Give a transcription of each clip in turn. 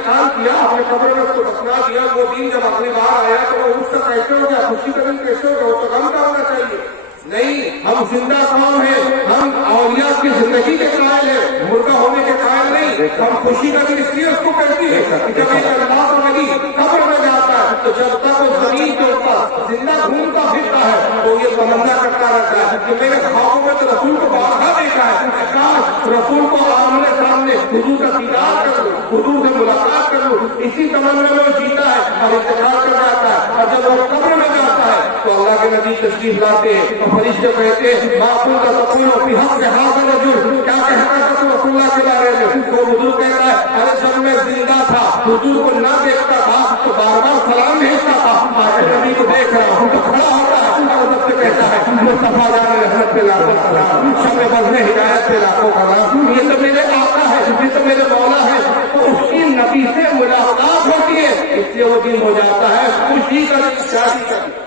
انتقال کیا، اپنے قبر میں اس کو دفنا دیا، وہ دین جب اگلی بار آیا تو وہ اس کا کیسے ہو گیا، خوشی کا دن کیسے ہو گیا؟ وہ تو غم کا ہونا چاہیے. نہیں، ہم زندہ قوم ہیں، ہم اولیاء کی زندگی کے قائل ہیں، مردہ ہونے کے قائل نہیں. ہم خوشی کا دن اس لیے اس کو کہتی ہے کہ جب ایک اللہ کا ولی قبر میں جاتا ہے تو جب تک وہ زمین کے اوپر زندہ گھومتا پھرتا ہے تو یہ تمنا کرتا رہتا ہے کہ میرے خوابوں میں تو رسول کو بارہا دیکھا ہے، کاش رسول کو آمنے سامنے حضور کا دیدار کر لوں، حضور سے ملاقات کر لوں. اسی تمنا میں وہ جیتا ہے اور انتقال کر جاتا ہے. اور جب وہ قبر میں جاتا ہے تو اللہ کے نبی تشریف لاتے ہیں اور فرشتے کہتے ہیں معقول کا تقویم فی حق حاضر رجل، کیا کہتا تھا تو رسول اللہ کے بارے میں؟ وہ حضور کہتا ہے ارے جب میں زندہ تھا حضور کو نہ دیکھتا تھا تو بار بار سلام بھیجتا تھا، آج نبی کو دیکھ رہا ہوں تو کھڑا ہوتا ہے اور سب سے کہتا ہے مصطفیٰ جان رحمت پہ لاکھوں سلام، شمع بزم ہدایت پہ لاکھوں سلام، یہ تو میرے آقا ہے، یہ تو میرے مولا ہے. تو اس کی نبی سے ملاقات ہوتی ہے، اس لیے وہ دن ہو جاتا ہے خوشی کا دن، شادی کا دن،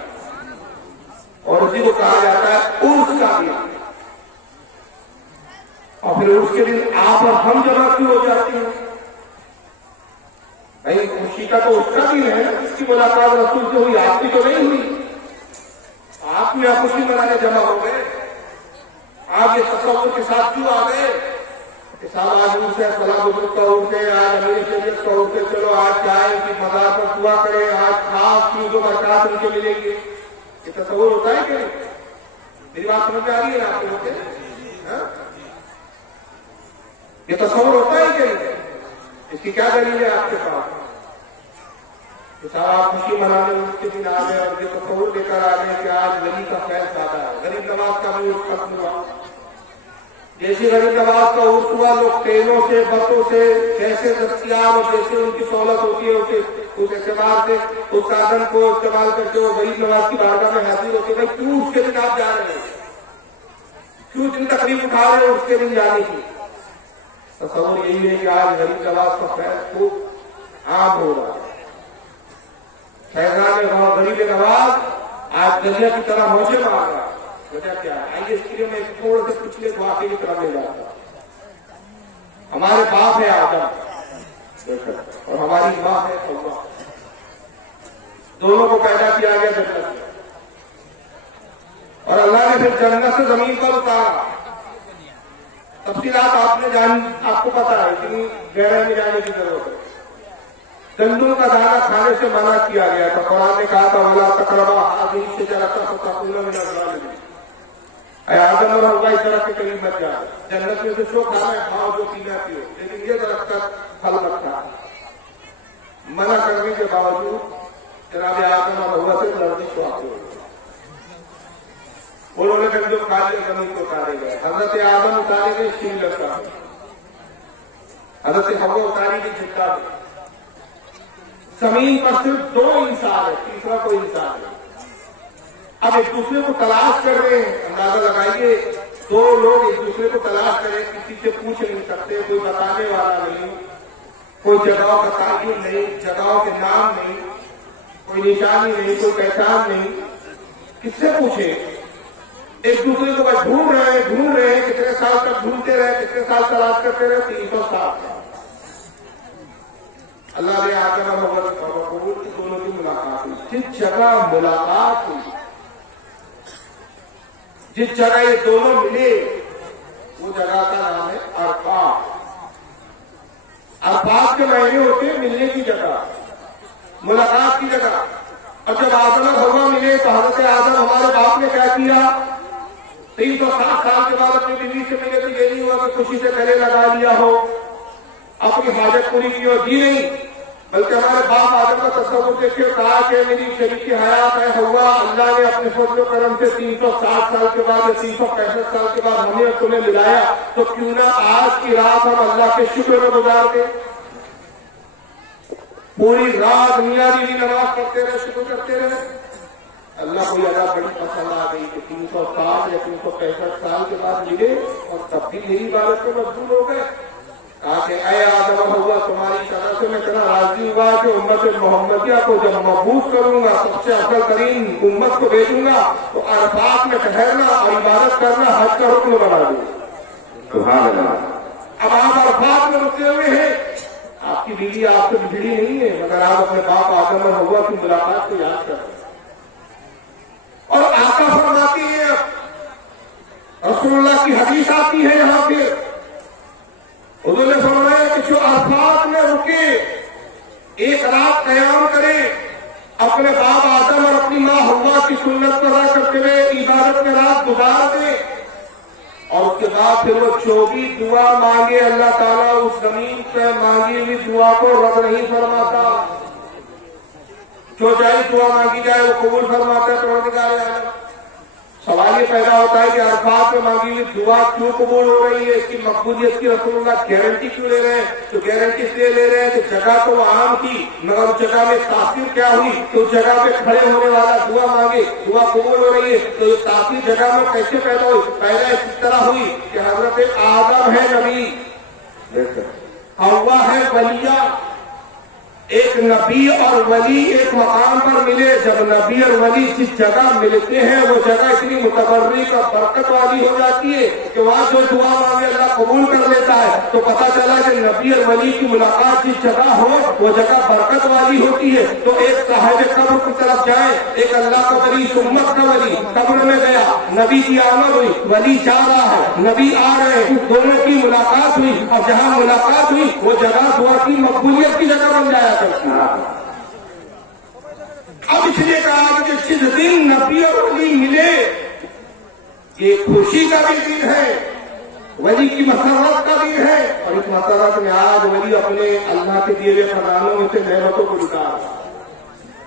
اور اسی کو کہا جاتا ہے عرس کا دن. اور پھر اس کے دن آپ اور ہم جمع کیوں ہو جاتی ہیں؟ بھائی خوشی کا تو اس کا دن ہے، اس کی ملاقات رسول سے ہوئی، آپ کی تو نہیں ہوئی. آپ بھی خوشی منانے جمع ہو گئے، آپ یہ تصور کے ساتھ کیوں آ گئے کہ صاحب آج عرس ہے، فلاں بزرگ کا عرس ہے، آج امیر شریعت کا عرس ہے، چلو آج جائیں ان کی مزار پر دعا کریں، آج خاص چیزوں برکات ان کے ملیں گے. یہ تصور ہوتا ہے کہ میری بات سمجھ آ رہی ہے آپ کے ہوتے؟ یہ تصور ہوتا ہے کہ اس کی کیا دلیل ہے آپ کے پاس کہ صاحب آپ خوشی منانے اس کے دن آ گئے اور یہ تصور لے کر آ گئے کہ آج غریب کا فیض زیادہ ہے، غریب نواز کا بھی عرس ختم ہوا. جیسے غریب نواز کا عرس ہوا لوگ ٹرینوں سے بسوں سے جیسے دستیاب اور جیسے ان کی سہولت ہوتی ہے اس اعتبار سے اس سادھن کو استعمال کر کے وہ غریب نواز کی بارگاہ میں حاضر ہوتے ہیں. کیوں اس کے دن آپ جا رہے ہیں؟ کیوں اتنی تکلیف اٹھا رہے ہیں اس کے دن جانے کی؟ تصور یہی ہے کہ آج غریب نواز کا فیض خوب عام ہو رہا ہے. فیضان غریب نواز آج دریا کی طرح موجے مار رہا ہے. وجہ کیا ہے؟ آئیے اس کے لیے میں تھوڑے سے پچھلے واقعے کی طرح لے جاتا ہوں. ہمارے باپ ہے آدم اور ہماری ماں ہے حوا، دونوں کو پیدا کیا گیا جنت میں، اور اللہ نے پھر جنت سے زمین پر اتارا. تفصیلات آپ کو پتا ہے، اتنی گہرائی میں جانے کی ضرورت ہے. گندم کا دانہ کھانے سے منع کیا گیا تھا، قرآن نے کہا تھا وَلَا تَقْرَبَا هَٰذِهِ الشَّجَرَةَ فَتَكُونَا مِنَ الظَّالِمِينَ. اے آدم اور حوا اس درخت کے قریب مت جاؤ، جنت میں سے جو کھانا ہے کھاؤ، جو پینا پیو، لیکن یہ درخت کا پھل مت کھاؤ. منع کرنے کے باوجود جناب آدم اور حوا سے لرزش واقع ہوئی. انہوں نے گندم کھا لیا، زمین کو اتارے گئے. حضرت آدم اتارے گئے شیل کا، حضرت حوا اتاری گئی جھٹکا میں. زمین پر صرف دو انسان ہے، تیسرا کوئی انسان ہے. اب ایک دوسرے کو تلاش کر رہے ہیں. اندازہ لگائیے، دو لوگ ایک دوسرے کو تلاش کریں، کسی سے پوچھ نہیں سکتے، کوئی بتانے والا نہیں، کوئی جگہوں کا تعین نہیں، جگہوں کے نام نہیں، کوئی نشانی نہیں، کوئی پہچان نہیں. کس سے پوچھیں؟ ایک دوسرے کو بس ڈھونڈ رہے ہیں. کتنے سال تک ڈھونڈتے رہے، کتنے سال تلاش کرتے رہے؟ 300 سال. اللہ نے آدم اور حوا کی دونوں کی ملاقات ہوئی. جس جگہ ملاقات ہوئی، جس جگہ یہ دونوں ملے، وہ جگہ کا نام ہے عرفات. عرفات کے معنی ہوتے ہیں ملنے کی جگہ، ملاقات کی جگہ. اور جب آدم اور حوا ملے تو حضرت آدم ہمارے باپ نے کیا کیا؟ 360 سال کے بعد اپنی بیوی سے ملے تو یہ نہیں ہوا کہ خوشی سے گلے لگا لیا ہو، اپنی حاجت پوری کی ہو، جی نہیں، بلکہ ہمارے باپ آدم کا تصور دیکھے کہا کہ میری شریک کی حیات ہے حوا، اللہ نے اپنے فضل و کرم سے 360 سال کے بعد یا 365 سال کے بعد ہمیں اور تمہیں ملایا، تو کیوں نہ آج کی رات ہم اللہ کے شکر میں گزار دیں. پوری رات میاں بیوی نماز پڑھتے رہے، شکر کرتے رہے. اللہ کو یہ بڑی پسند آ گئی کہ 360 یا 365 سال کے بعد ملے اور تب بھی یہی عبادت میں مشغول ہو گئے. کہا کہ اے آدم اور حوا، تمہاری طرح سے میں اتنا راضی ہوا کہ امت محمدیہ کو جب مبعوث کروں گا، سب سے افضل ترین امت کو بھیجوں گا، تو عرفات میں ٹھہرنا اور عبادت کرنا حج کا حکم بنا دوں. سبحان اللہ. اب آپ عرفات میں رکے ہوئے ہیں، آپ آپ کی بیوی آپ سے بگڑی نہیں ہے، مگر آپ اپنے باپ آدم اور حوا کی ملاقات کو یاد کریں۔ اور آقا فرماتے ہیں، رسول اللہ کی حدیث آتی ہے یہاں پہ، حضور نے فرمایا کہ جو عرفات میں رکے، ایک رات قیام کرے، اپنے باپ آدم اور اپنی ماں حوا کی سنت ادا کرتے ہوئے عبادت میں رات گزار دے، اور اس کے بعد پھر وہ جو بھی دعا مانگے اللہ تعالیٰ اس زمین پہ مانگی ہوئی دعا کو رد نہیں فرماتا، جو چاہے دعا مانگی جائے وہ قبول فرماتا ہے پروردگار عالم۔ سوال یہ پیدا ہوتا ہے کہ عرفات میں مانگی ہوئی دعا کیوں قبول ہو رہی ہے، اس کی مقبولیت کی رسول اللہ گارنٹی کیوں لے رہے ہیں؟ تو گارنٹی اس لیے لے رہے ہیں کہ جگہ تو وہ عام تھی، مگر اس جگہ میں تاثیر کیا ہوئی کہ اس جگہ پہ کھڑے ہونے والا دعا مانگے، دعا قبول ہو رہی ہے، تو یہ تاثیر جگہ میں کیسے پیدا ہوئی؟ پیدا اس طرح ہوئی کہ حضرت آدم ہے نبی، حوا ہے ولیہ، ایک نبی اور ولی ایک مقام پر ملے، جب نبی اور ولی جس جگہ ملتے ہیں وہ جگہ اتنی متبرک اور برکت والی ہو جاتی ہے کہ وہاں جو دعا مانگے اللہ قبول کر لیتا ہے۔ تو پتہ چلا کہ نبی اور ولی کی ملاقات جس جگہ ہو وہ جگہ برکت والی ہوتی ہے۔ تو ایک صاحب قبر کی طرف جائے، ایک اللہ کا ولی امت کا ولی قبر میں گیا، نبی کی آمد ہوئی، ولی جا رہا ہے، نبی آ رہے ہیں، دونوں کی ملاقات ہوئی، اور جہاں ملاقات ہوئی وہ جگہ دعا کی مقبولیت کی جگہ بن جایا۔ اب اس لیے کہا کہ جس دن نبی اور ولی ملے، یہ خوشی کا بھی دن ہے، ولی کی مسرت کا دن ہے، اور اس مسرت میں آج ولی اپنے اللہ کے دیے ہوئے خزانوں میں سے نعمتوں کو لٹا رہا ہے۔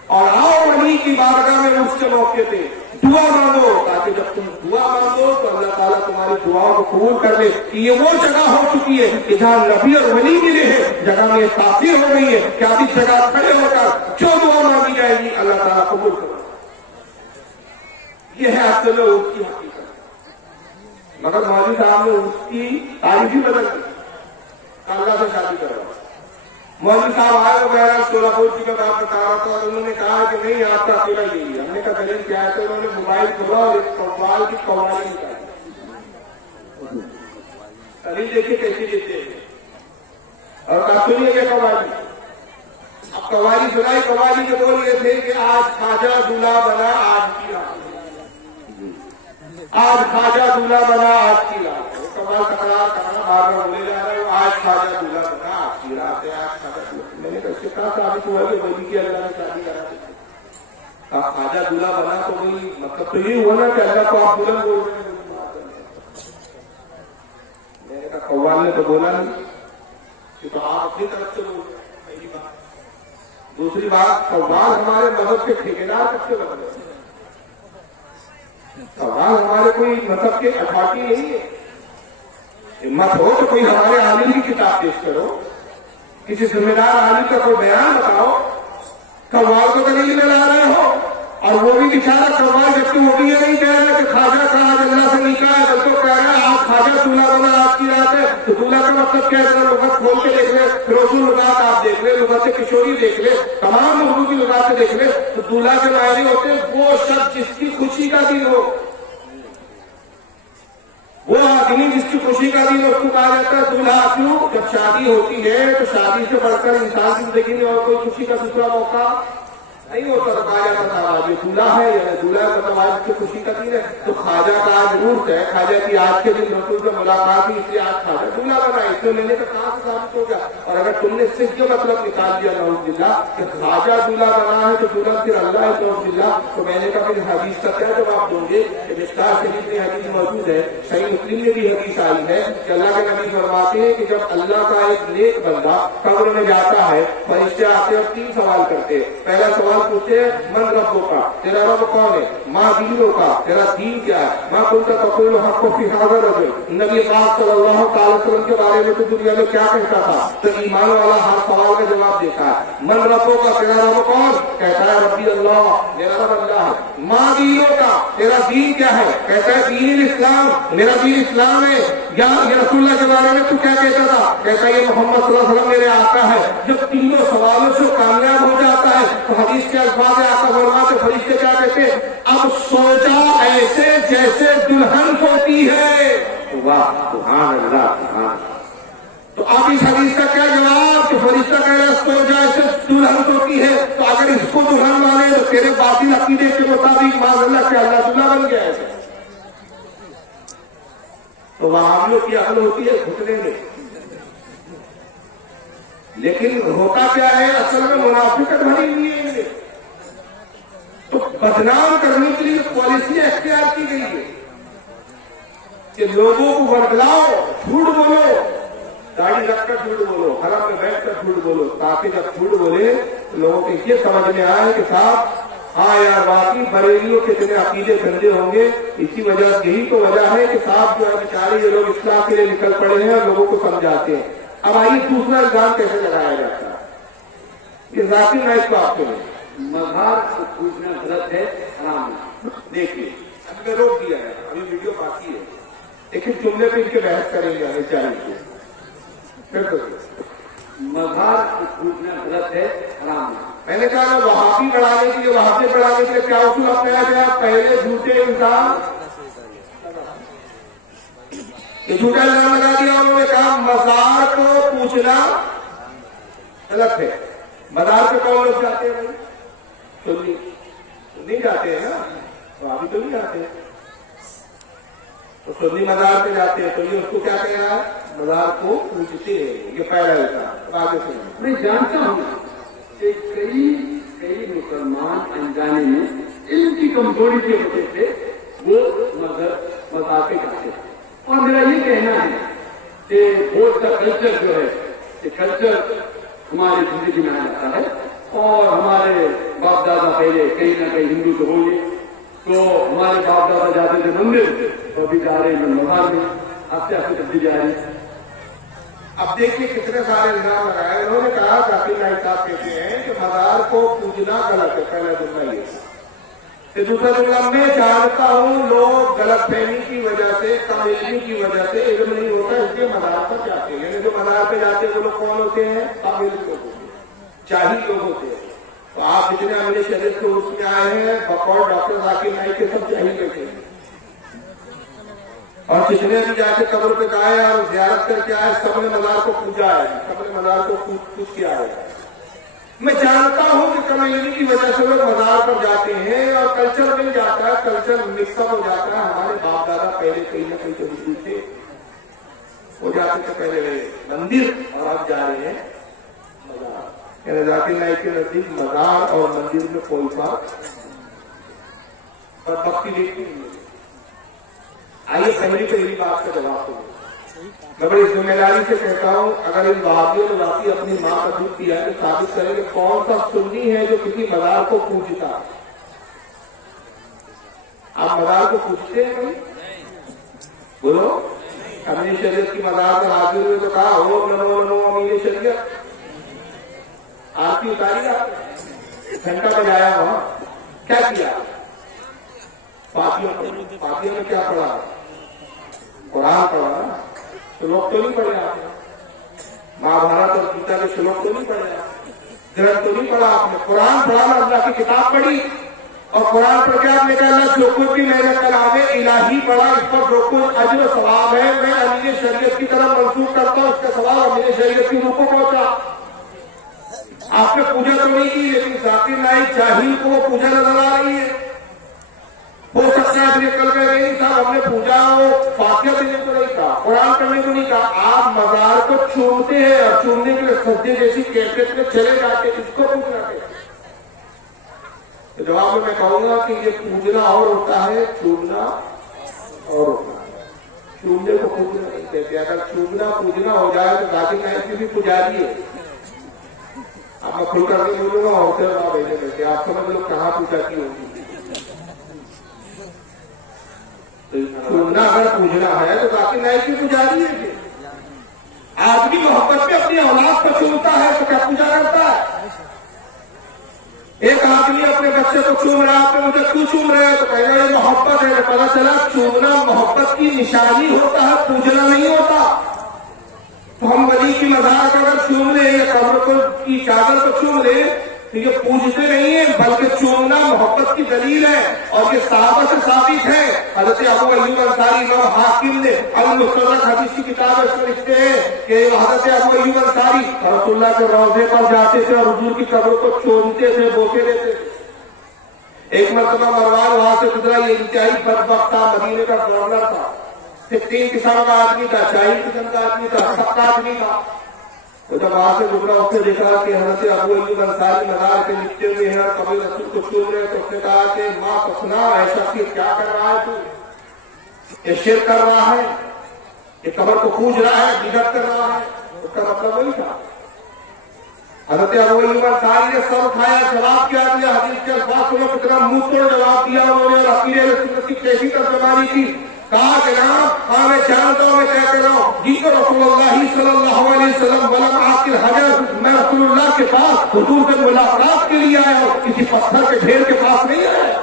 اور آؤ ولی کی بارگاہ میں اس کے موقع پہ دعا مانگو، تاکہ جب تم دعا مانگو تو اللہ تعالیٰ تمہاری دعاؤں کو قبول کر لے۔ یہ وہ جگہ ہو چکی ہے کہ جہاں نبی اور ولی ملے ہیں، جگہ میں تاثیر ہو گئی ہے کہ آپ اس جگہ کھڑے ہو کر جو دعا مانگی جائے گی اللہ تعالیٰ قبول کرے۔ یہ ہے اصل اس کی حقیقت، مگر مولوی صاحب نے اس کی تاریخ ہی بدل دی، اللہ سے شادی کروا۔ مولوی صاحب آئے وہ بہرحال سولاپور کی کا بات بتا رہا تھا، انہوں نے کہا کہ نہیں آپ کا اکیلا یہی ہے۔ ہم نے کہا دلیل کیا ہے؟ تو انہوں نے موبائل کھولا اور ایک قوال کی قوالی نکالی، دلیل دیکھیے کیسی دیتے ہیں، اور کہا سنیے کہ قوالی، اب قوالی سنائی، قوالی کے بول یہ تھے کہ آج خواجہ دولہا بنا آج کی رات، آج خواجہ دولہا بنا آج کی رات، وہ قوال تکرار کرنا بار بار بولے جا رہے ہیں، آج خواجہ دولہا بنا آج کی رات ہے، آج خواجہ دولہا۔ میں نے کہا کہا ثابت ہوا کہ ولی کی اللہ نے شادی کرا دی، کہا خواجہ دولہا بنا تو وہی مطلب تو یہ ہوا نا کہ اللہ کو آپ دلہن بول رہے ہیں۔ میں نے کہا قوال نے تو بولا نہیں کہ تو آپ اپنی طرف سے بول رہے ہیں، پہلی بات۔ دوسری بات، قوال ہمارے مذہب کے ٹھیکیدار کب سے بن گئے؟ قوال ہمارے کوئی مذہب کے اتھارٹی نہیں ہے۔ ہمت ہو تو کوئی ہمارے عالم کی کتاب پیش کرو، کسی ذمہ دار عالم کا کوئی بیان بتاؤ۔ قوال کو دلیل میں لا رہے ہو، اور وہ بھی بیچارہ قوال جبکہ وہ بھی یہ نہیں کہہ رہا کہ خواجہ کا آج اللہ سے نکاح ہے، بلکہ کہہ رہا ہے آج خواجہ دولہا بنا آج کی رات ہے۔ تو دولہا کا مطلب کیا ہے؟ لغت کھول کے دیکھ لیں، فروزی لغات آپ دیکھ لیں، لغت کشوری دیکھ لیں، تمام اردو کی لغاتیں دیکھ لیں، تو دولہا کے معنی ہوتے ہیں وہ شخص جس کی خوشی کا دن ہو، وہ آدمی جس کی خوشی کا دن، اس کو کہا جاتا ہے دولہا۔ کیوں؟ جب شادی ہوتی ہے تو شادی سے بڑھ کر انسان کی زندگی میں اور کوئی خوشی کا دوسرا موقع نہیں ہوتا، تو کہا جاتا تھا آج یہ دولہا ہے، یا دولہا مطلب آج کی خوشی کا دن ہے۔ تو خواجہ کا آج عرس ہے، خواجہ کی آج کے دن رسول سے ملاقات ہوئی، اس لیے آج خواجہ دولہا بنا ہے۔ اس میں میں نے کہا کہاں سے ثابت ہو گیا؟ اور اگر تم نے صرف یہ مطلب نکال دیا نعوذ باللہ کہ خواجہ دولہا بنا ہے تو دولہا پھر اللہ ہے نعوذ باللہ، تو میں نے کہا پھر حدیث کا کیا جواب دوں گے کہ مشکاہ شریف میں حدیث موجود ہے، صحیح مسلم میں بھی حدیث آئی ہے کہ اللہ کے نبی فرماتے ہیں کہ جب اللہ کا ایک نیک بندہ قبر میں جاتا ہے، فرشتے آتے اور تین سوال کرتے ہیں۔ پہلا سوال پوچھتے ہیں من ربوں کا، تیرا رب کون ہے؟ ماں دینوں کا، تیرا دین کیا ہے؟ ماں کنت تقول حق فی هذا الرجل، نبی پاک صلی اللہ تعالی وسلم کے بارے میں تو دنیا میں کیا کہتا تھا؟ تو ایمان والا ہر سوال کا جواب دیتا ہے۔ من ربوں کا، تیرا رب کون؟ کہتا ہے ربی اللہ، میرا رب اللہ ہے۔ ماں دینوں کا، تیرا دین کیا ہے؟ کہتا ہے دین الاسلام، میرا دین اسلام ہے۔ یا یہ رسول اللہ کے بارے میں تو کیا کہتا تھا؟ کہتا ہے یہ محمد صلی اللہ علیہ وسلم میرے آقا ہے۔ جب تینوں سوالوں سے کامیاب ہو جاتا ہے تو حدیث کے الفاظ آقا فرماتے ہیں، فرشتے کیا کہتے ہیں؟ اب سو جا ایسے جیسے دلہن سوتی ہے۔ واہ سبحان اللہ، سبحان اللہ۔ تو اب اس حدیث کا کیا جواب کہ فرشتہ کہہ رہا سو جائے سے دلہن سوتی ہے، تو اگر اس کو دلہن مانے تو تیرے باطل عقیدے کے مطابق معاذ اللہ کہ اللہ دلہا بن گیا ہے. تو وہابیوں کی عقل ہوتی ہے گھٹنے میں، لیکن ہوتا کیا ہے اصل میں منافقت بھری ہوئی ہے. تو بدنام کرنے کے لیے پالیسی اختیار کی گئی ہے کہ لوگوں کو ورگلاؤ، جھوٹ بولو، داڑھی رکھ کر جھوٹ بولو، حرم میں بیٹھ کر جھوٹ بولو، تاکہ جب جھوٹ بولے تو لوگوں کو یہ سمجھ میں آئے کہ صاحب ہاں یار واقعی بریلیوں کے اتنے عقیدے گندے ہوں گے. اسی وجہ یہی تو وجہ ہے کہ صاحب جو ہے بیچارے یہ لوگ اصلاح کے لیے نکل پڑے ہیں اور لوگوں کو سمجھاتے ہیں. اب آئیے دوسرا الزام کیسے لگایا جاتا ہے کہ ذاکر نائک کو آپ کو مزار کو پوچھنا غلط ہے، حرام ہے. دیکھیے اب میں روک دیا ہے، ابھی ویڈیو باقی ہے، لیکن جملے پہ ان کے بحث کریں گے ہمیں چاہیے. پھر تو مزار کو پوچھنا غلط ہے، حرام ہے. میں نے کہا وہابی بڑھانے کے لیے، وہابی بڑھانے کے لیے کیا اصول اپنایا گیا؟ پہلے جھوٹے الزام، یہ جھوٹا الزام لگا دیا. انہوں نے کہا مزار کو پوچھنا غلط ہے. مزار پہ کون لوگ جاتے ہیں؟ سنی نہیں جاتے ہیں نا، وہابی تو نہیں جاتے ہیں. تو سنی مزار پہ جاتے ہیں، تو یہ اس کو کیا کہہ رہا ہے؟ مزار کو پوچھتے ہیں. یہ پہلا الزام. آگے سے میں جانتا ہوں کہ کئی مسلمان انجانے میں علم کی کمزوری کی وجہ سے وہ مذہب پہ جاتے ہیں. اور میرا یہ کہنا ہے کہ ووٹ کا کلچر جو ہے، یہ کلچر ہماری زندگی میں آ جاتا ہے. اور ہمارے باپ دادا پہلے کہیں نہ کہیں ہندو تو ہوں گے، تو ہمارے باپ دادا جاتے تھے مندر، تو ابھی جا رہے ہیں مزار میں. اب سے تبدیلی جا رہی ہے. اب دیکھیے کتنے سارے الزام لگائے. انہوں نے کہا ذاکر نائک صاحب کہتے ہیں کہ مزار کو پوجنا غلط ہے. پہلا جملہ یہ. پھر دوسرا جملہ میں جانتا ہوں لوگ غلط فہمی کی وجہ سے، کم علمی کی وجہ سے علم نہیں ہوتا اس لیے مزار پر جاتے ہیں. یعنی جو مزار پہ جاتے ہیں وہ لوگ کون ہوتے ہیں؟ کم علم لوگ ہوتے ہیں، جاہل لوگ ہوتے ہیں. تو آپ جتنے امیر شریف کے اس میں آئے ہیں بقول ڈاکٹر ذاکر نائک کے سب جاہل بیٹھے ہیں. اور جتنے بھی جا کے قبر پہ گئے اور زیارت کر کے آئے سب نے مزار کو پوجا ہے، سب نے مزار کو پوچھ کے آئے. میں جانتا ہوں کہ کم علمی کی وجہ سے لوگ مزار پر جاتے ہیں اور کلچر مل جاتا ہے، کلچر مکس اپ ہو جاتا ہے. ہمارے باپ دادا پہلے کہیں نہ کہیں جو ہندو تھے وہ جاتے تھے پہلے مندر، اور اب جا رہے ہیں مزار. یعنی ذاکر نائک کے نزدیک مزار اور مندر میں کوئی فرق اور بختی دیکھتی نہیں. آئیے پہلی پہلی بات کا جواب دوں. میں بڑی ذمہ داری سے کہتا ہوں اگر ان وہابیوں نے واقعی اپنی ماں کا دودھ پیا تو ثابت کریں کہ کون سا سنی ہے جو کسی مزار کو پوجتا. آپ مزار کو پوچھتے ہیں؟ بولو. امیر شریعت کی مزار پر حاضر ہوئے تو کہا ہو نمو نمو امیر شریعت، آرتی اتاری آپ گھنٹہ بجایا وہاں کیا کیا؟ فاتحہ میں کیا پڑھا؟ قرآن پڑھا نا. شلوک تو نہیں پڑھے آپ نے؟ مہابھارت اور گیتا کے شلوک تو نہیں پڑھے آپ؟ گرنتھ تو نہیں پڑھا آپ نے؟ قرآن پڑھا نا، اللہ کی کتاب پڑھی. اور قرآن پڑھ کے آپ نے کہا اللہ جو کچھ بھی میں نے کلام الہی پڑھا اس پر جو کچھ اجر و ثواب ہے میں امیر شریعت کی طرف منسوخ کرتا ہوں، اس کا ثواب امیر شریعت کی روح کو پہنچا. آپ نے پوجا تو نہیں کی، لیکن ذاکر نائک جاہل کو وہ پوجا نظر آ رہی ہے. ہو سکتا ہے پھر کل کہہ رہے صاحب ہم نے پوجا وہ فاتحہ دینے کو نہیں کہا، قرآن پڑھنے کو نہیں کہا. آپ مزار کو چومتے ہیں اور چومنے کے لیے سجدے جیسی کیفیت میں چلے جاتے، اس کو پوجنا ہے. تو جواب میں کہوں گا کہ یہ پوجنا اور ہوتا ہے، چومنا اور ہوتا ہے. چومنے کو پوجنا نہیں کہتے. اگر چومنا پوجنا ہو جائے تو ذاکر نائک کی بھی پجاری ہے. اب میں کھل کر نہیں بولوں گا اور سے وہاں بھیجنے کرتے آپ سمجھ لو کہاں پوجا کی ہوگی. چومنا اگر پوجنا ہے تو ذاکر نائک کی پجاری ہے. کہ آدمی محبت میں اپنی اولاد کو چومتا ہے تو کیا پوجا کرتا ہے؟ ایک آدمی اپنے بچے کو چوم رہا ہے، مجھے کیوں چوم رہے ہیں؟ تو کہہ رہا یہ محبت ہے. پتا چلا چومنا محبت کی نشانی ہوتا ہے، پوجنا نہیں ہوتا. تو ہم ولی کی مزار کو اگر چوم لیں یا قبر کو کی چادر کو چوم لیں تو یہ پوجتے نہیں ہیں بلکہ چومنا محبت کی دلیل ہے، اور یہ صحابہ سے ثابت ہے۔ حضرت ابو ایوب انصاری امام حاکم نے المستدرک حدیث کی کتاب اس میں لکھتے ہیں کہ حضرت ابو ایوب انصاری رسول اللہ کے روضے پر جاتے تھے اور حضور کی قبر کو چومتے تھے، بوسے دیتے تھے۔ ایک مرتبہ مروان وہاں سے گزرا، یہ انتہائی بدبخت تھا، مدینے کا گورنر تھا، صرف 3 قسم کا آدمی تھا، شاہی قسم کا آدمی تھا، سخت آدمی تھا۔ تو جب وہاں سے گزرا اس نے دیکھا کہ حضرت ابو ایوب انصاری مزار پہ لکھتے ہوئے ہیں اور قبر رسول کو چوم رہے، تو اس نے کہا کہ ماں پسنا ایسا کہ کیا کر رہا ہے تو یہ شرک کر رہا ہے، یہ قبر کو پوج رہا ہے، بدعت کر رہا ہے۔ اس کا مطلب وہی تھا۔ حضرت ابو ایوب انصاری نے سر اٹھایا، جواب کیا دیا، حدیث کے الفاظ سنو کتنا منہ توڑ جواب دیا انہوں نے، اور عقیدہ اہل سنت کی کیسی ترجمانی کی۔ کہا کہ جناب ہاں میں جانتا ہوں، میں طے کر رہا ہوں جی کو رسول اللہ صلی اللہ علیہ وسلم ولم آکل حجر، میں رسول اللہ کے پاس حضور سے ملاقات کے لیے آیا ہوں، کسی پتھر کے ڈھیر کے پاس نہیں آیا۔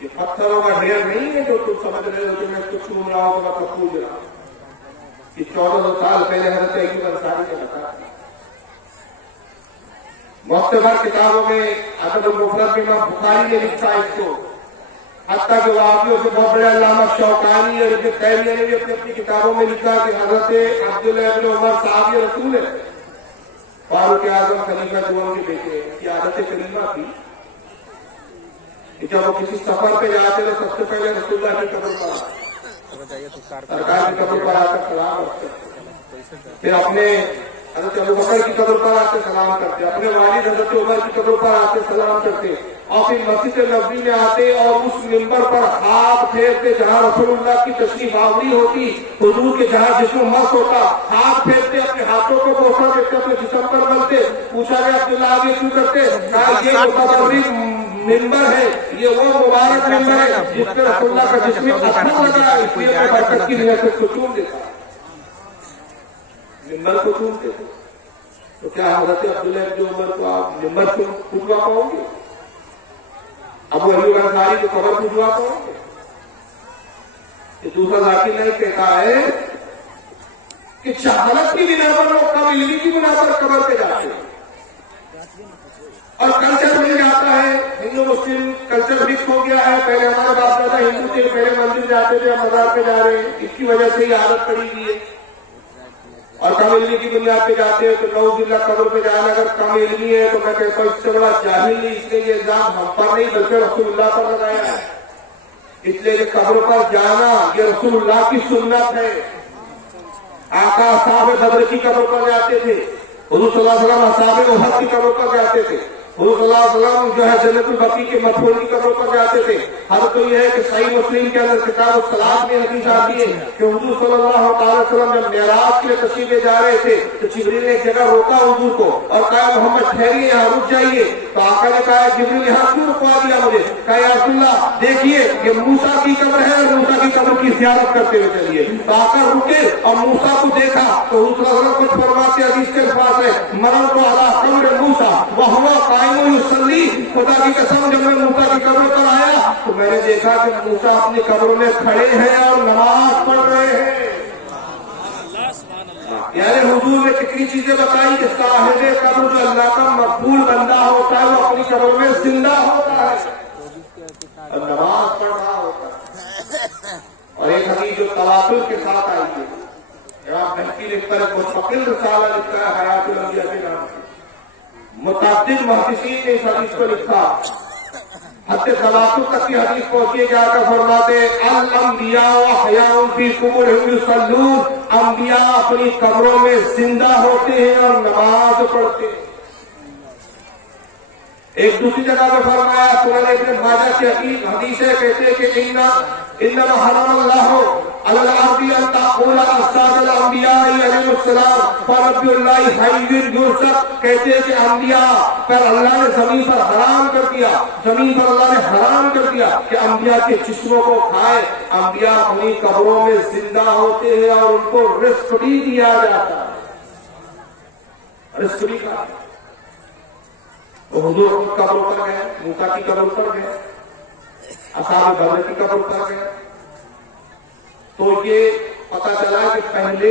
یہ پتھروں کا ڈھیر نہیں ہے جو تم سمجھ رہے ہو کہ میں اس کو چوم رہا ہوں، تو میں پوج رہا ہوں۔ یہ 1400 سال پہلے حضرت ایوب انصاری نے بتایا۔ مختلف کتابوں میں ادب المفرد میں امام بخاری نے لکھا اس کو، حتیٰ کہ واقعوں کے بہت بڑے علامہ شوکانی اور ابن تیمیہ نے بھی اپنی کتابوں میں لکھا کہ حضرت عبداللہ ابن عمر صحابی رسول ہے، فاروق اعظم خلیفہ دوم کے بیٹے، کی عادت کریمہ تھی کہ جب وہ کسی سفر پہ جاتے تو سب سے پہلے رسول اللہ کی قبر پر سرکار کی قبر پر آ کر سلام کرتے، پھر اپنے حضرت ابو بکر کی قبر پر آتے سلام کرتے، اپنے والد حضرت عمر کی قبر پر آتے سلام کرتے، اور پھر مسجد نبوی میں آتے اور اس ممبر پر ہاتھ پھیرتے جہاں رسول اللہ کی تشریف آوری ہوتی، حضور کے جہاں جسم مس ہوتا، ہاتھ پھیرتے، اپنے ہاتھوں کو بوسا دیتے، اپنے جسم پر ملتے۔ پوچھا گیا عبداللہ آگے کیوں کرتے؟ کہا یہ متبرک ممبر ہے، یہ وہ مبارک ممبر ہے جس پہ رسول اللہ کا جسم اثر لگا، اس لیے میں برکت کی نیت سے اس کو چوم دیتا، ممبر کو چومتے تھے۔ تو کیا حضرت عبداللہ ابن عمر کو آپ ممبر کو پھٹوا پاؤ گے؟ ابو ایوب انصاری کو قبر پھٹوا پاؤ گے؟ یہ دوسرا ذاکر نہیں کہتا ہے کہ جہالت کی بنا پر لوگ کم علمی کی بنا پر قبر پہ جاتے ہیں اور کلچر مل جاتا ہے، ہندو مسلم کلچر مکس ہو گیا ہے۔ پہلے ہمارے باپ دادا ہندو تھے، پہلے مندر جاتے تھے، اب مزار پہ جا رہے ہیں، اس کی وجہ سے یہ عادت پڑی ہوئی ہے۔ اور کم علمی کی بنیاد پہ جاتے ہیں تو نعوذ باللہ قبر پہ جانا اگر کم علمی ہے تو میں کہتا ہوں اس سے بڑا جاہل نہیں، اس لیے یہ الزام ہم پر نہیں بلکہ رسول اللہ پر لگایا ہے۔ اس لیے کہ قبر پر جانا یہ رسول اللہ کی سنت ہے۔ آقا اصحاب بدر کی قبر پر جاتے تھے، حضور صلی اللہ علیہ وسلم اصحاب احد کی قبر پر جاتے تھے، حضور صلی اللہ علیہ وسلم جو ہے جنت البقیع کے مدفون کی قبر پر جاتے تھے۔ حضرت تو یہ ہے کہ صحیح مسلم کے اندر کتاب الصلاۃ میں حدیث آتی ہے کہ حضور صلی اللہ تعالی وسلم جب معراج کے لیے تشریف لے جا رہے تھے تو جبریل نے ایک جگہ روکا حضور کو اور کہا محمد ٹھہریے، یہاں رک جائیے۔ تو آقا نے کہا جبریل یہاں کیوں رکوا دیا مجھے؟ کہا یا رسول اللہ دیکھیے یہ موسیٰ کی قبر ہے اور موسیٰ کی قبر کی زیارت کرتے ہوئے چلیے۔ تو آقا رکے اور موسیٰ کو دیکھا تو حضور صلی اللہ علیہ وسلم کچھ فرماتے حدیث کے الفاظ ہے مررت علی قبر موسیٰ وہو قائم یصلی، خدا کی قسم جب میں موسیٰ کی قبر پر آیا تو میں نے دیکھا کہ موسیٰ اپنی قبر میں کھڑے ہیں اور نماز پڑھ رہے ہیں۔ یعنی حضور نے کتنی چیزیں بتائی کہ صاحب قبر جو اللہ کا مقبول بندہ ہوتا ہے وہ اپنی قبر میں زندہ ہوتا ہے اور نماز پڑھ رہا ہوتا ہے۔ اور ایک حدیث جو تواتر کے ساتھ آئی ہے، امام بہقی لکھتا ہے، مستقل رسالہ لکھتا ہے حیات الانبیاء کے نام سے، متعدد محدثین نے اس حدیث کو لکھا، حد تواتر تک کی حدیث پہنچی، جا کر فرماتے الانبیاء احیاء فی قبورہم یصلون، انبیاء اپنی قبروں میں زندہ ہوتے ہیں اور نماز پڑھتے ہیں۔ ایک دوسری جگہ میں فرمایا سنن ابن ماجہ کی حدیث ہے، کہتے ہیں کہ انما حرم اللہ علی الارض ان تقول اجساد الانبیاء علیہم السلام فرب اللہ حی یرزق، کہتے ہیں کہ انبیاء پر اللہ نے زمین پر حرام کر دیا، زمین پر اللہ نے حرام کر دیا کہ انبیاء کے جسموں کو کھائے۔ انبیاء اپنی قبروں میں زندہ ہوتے ہیں اور ان کو رزق بھی دیا جاتا ہے، رزق بھی کھاتے ہیں۔ تو حضور اپنی قبر پر گئے، موسیٰ کی قبر پر گئے، اصحاب بدر کی قبر پر گئے، تو یہ پتا چلا کہ پہلے